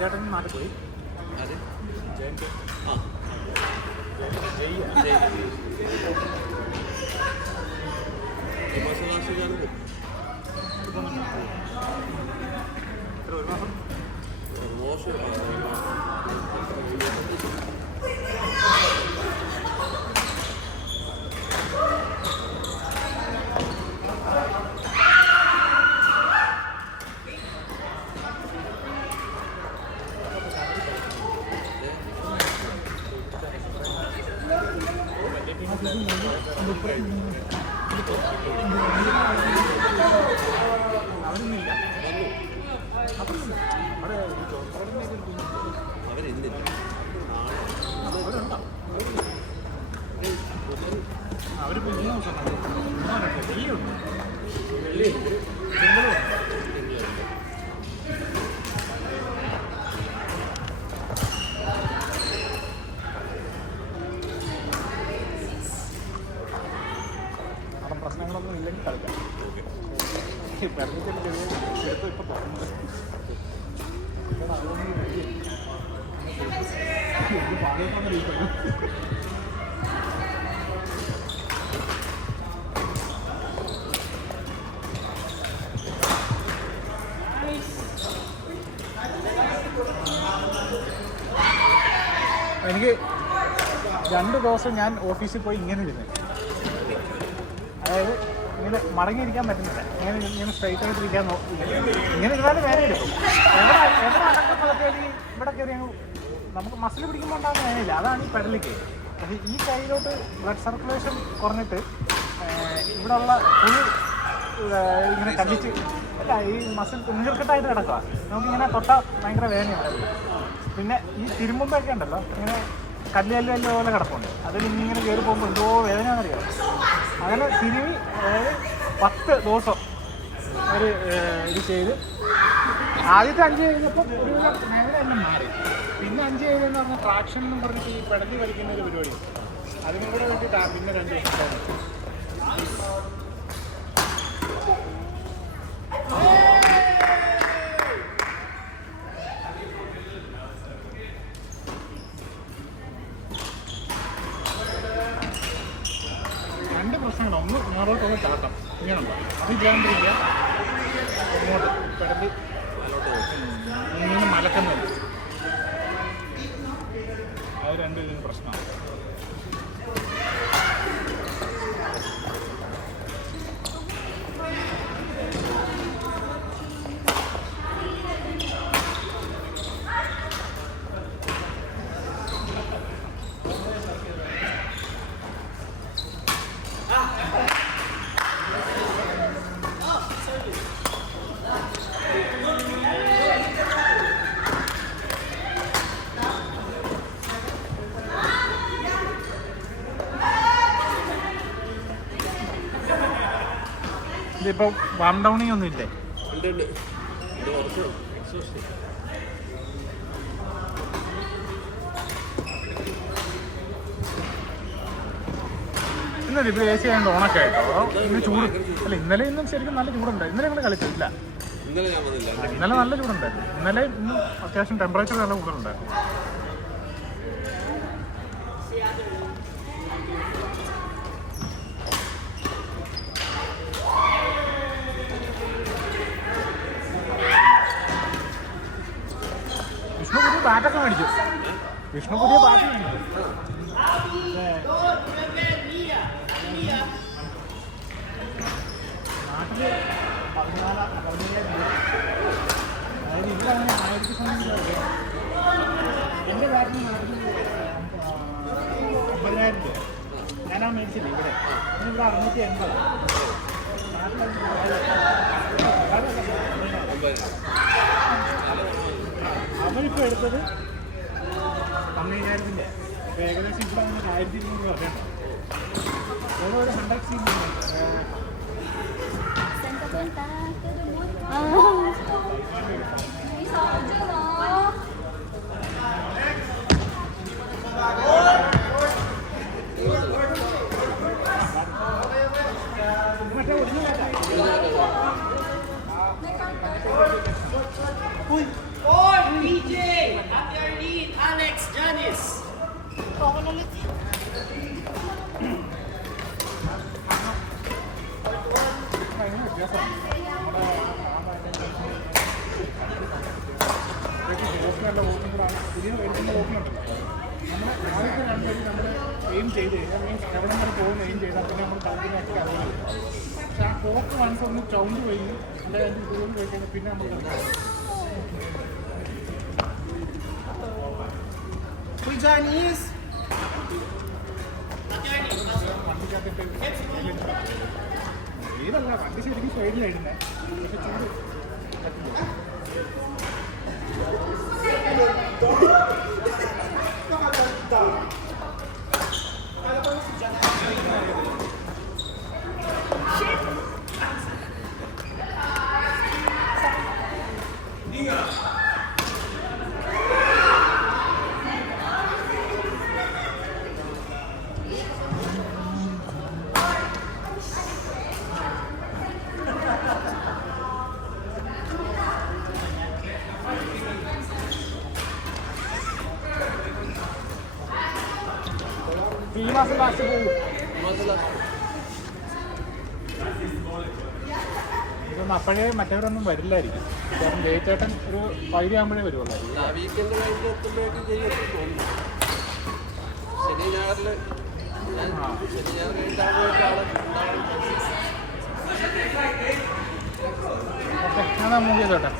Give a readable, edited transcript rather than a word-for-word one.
ചേട്ടൻ നാട്ടിൽ പോയി. ഒരു മാസം അവരിപ്പോൾ 3 ദിവസം വെള്ളിയുണ്ട്. അവിടെ പ്രശ്നങ്ങളൊന്നും ഇല്ലെങ്കിൽ കളിക്കാം. പെർമിറ്റ് എടുത്ത് ഇപ്പോൾ പോകുന്നത് എനിക്ക് 2 ദിവസം ഞാൻ ഓഫീസിൽ പോയി ഇങ്ങനെ ഇരുന്നത്. അതായത് ഇങ്ങനെ മടങ്ങിയിരിക്കാൻ പറ്റുന്നില്ല. ഇങ്ങനെ സ്ട്രൈറ്റ് ആയിട്ട് ഇരിക്കാൻ ഇങ്ങനെ ഇരുന്നാലും വേദന എടുക്കും. എവിടെ അടക്കം നടത്തിയാൽ ഇവിടെ കയറി നമുക്ക് മസിൽ പിടിക്കുമ്പോൾ ഉണ്ടാകുന്ന വേദനയില്ല. അതാണ് ഈ പെടലിക്ക്. പക്ഷേ ഈ കൈയിലോട്ട് ബ്ലഡ് സർക്കുലേഷൻ കുറഞ്ഞിട്ട് ഇവിടെ ഉള്ള ഫുൾ ഇങ്ങനെ കണ്ടിച്ച് അല്ല ഈ മസിൽ നീർക്കെട്ടായിട്ട് കിടക്കുക. നമുക്കിങ്ങനെ തൊട്ടാൽ ഭയങ്കര വേദനയാണ്. പിന്നെ ഈ തിരുമ്പുമ്പോഴൊക്കെ ഉണ്ടല്ലോ ഇങ്ങനെ കല്ല് പോലെ കിടപ്പുണ്ട്. അതിൽ ഇങ്ങനെ കയറി പോകുമ്പോൾ എന്തോ വേദനയാണെന്നറിയാം. അങ്ങനെ തിരുവി അതായത് 10 ദിവസം ഒരു ഇത് ചെയ്ത് ആദ്യത്തെ 5 കഴിഞ്ഞപ്പോൾ ഒരു വേദന എല്ലാം മാറി. പിന്നെ 5 കഴിഞ്ഞെന്ന് പറഞ്ഞാൽ ട്രാക്ഷൻ എന്നും പറഞ്ഞിട്ട് ഈ പെടലി വലിക്കുന്ന ഒരു പരിപാടി. അതിനും കൂടെ വേണ്ടിയിട്ടാണ് പിന്നെ 2 ദിവസം. ഒന്ന് ഞാറോട്ടൊന്ന് ചാട്ടം ഇങ്ങനെയുണ്ടോ അത് ചെയ്യാണ്ടിരിക്കുക. ഇങ്ങോട്ട് പെടലി ഇങ്ങനെ മലക്കുന്നുണ്ട്. അത് 2 ഇതിന് പ്രശ്നമാണ്. ഇതിപ്പോൾ വാം ഡൗണിങ് ഒന്നും ഇല്ലേ? ഇന്നലെ ഇപ്പോൾ AC ആയതുകൊണ്ട് ഓണൊക്കെ ആയിട്ടോ. ഇന്ന് ചൂട് അല്ല, ഇന്നലെ ഇന്നും ശരിക്കും നല്ല ചൂടുണ്ട്. ഇന്നലെ ഞങ്ങൾ കളിച്ചില്ല. ഇന്നലെ നല്ല ചൂടുണ്ടായിരുന്നു. ഇന്നലെ ഇന്നും അത്യാവശ്യം ടെമ്പറേച്ചർ നല്ല കൂടുതലുണ്ടായിരുന്നു. വിഷ്ണു പുതിയ ബാറ്റൊക്കെ മേടിച്ചു. വിഷ്ണു പുതിയ ബാറ്റ് മേടിച്ചു. നാട്ടില് 14,000 രൂപ. അതായത് ഇവിടെ അങ്ങനെ 1000 സംതിങ് രൂപ. എൻ്റെ ബാറ്റിന് നാട്ടിൽ 50,000 രൂപ. ഞാനാ മേടിച്ചില്ല ഇവിടെ. ഇവിടെ 680. അവരിപ്പോൾ എടുത്തത് 15,000-ൻ്റെ. അപ്പോൾ ഏകദേശം ഇവിടെ അങ്ങനെ 1200 രൂപ വേണ്ട. ഓരോ 100 സീൻ മറ്റേ DJ, at your lead, Alex Janice. ഭയങ്കര വ്യത്യാസമാണ് ഓപ്പണല്ല ഓപ്പൺ കൂടാണ് പുതിയ വരുന്ന ഓപ്പണുണ്ടല്ലോ നമ്മൾ ആദ്യത്തെ രണ്ടുപേരും നമ്മൾ എയിം ചെയ്ത് കഴിഞ്ഞാൽ മീൻസ് എവിടെ വരെ പോകുന്ന എയിം ചെയ്താൽ പിന്നെ നമ്മൾ ടൗണിനൊക്കെ അറിയില്ല പക്ഷെ ആ പോക്ക് മനസ്സ് ഒന്ന് ചൗണ്ട് പോയി അതിൻ്റെ രണ്ട് ദൂരം പോയി കഴിഞ്ഞാൽ പിന്നെ നമ്മൾ Janice. വണ്ടിക്കകത്തിട്ട് ഇതല്ല വണ്ടി ശരിക്കും സൈഡിലായിരുന്നേ പക്ഷെ ചൂട് ഈ മാസം ലാസ്റ്റ് പോകും ഇതൊന്നും അപ്പോഴേ മറ്റവരൊന്നും വരില്ലായിരിക്കും കാരണം ജയിച്ചേട്ടൻ ഒരു 5 ആകുമ്പോഴേ വരുവുള്ളായിരിക്കും ഓക്കെ ഞാൻ മൂവ് ചെയ്തോട്ടെ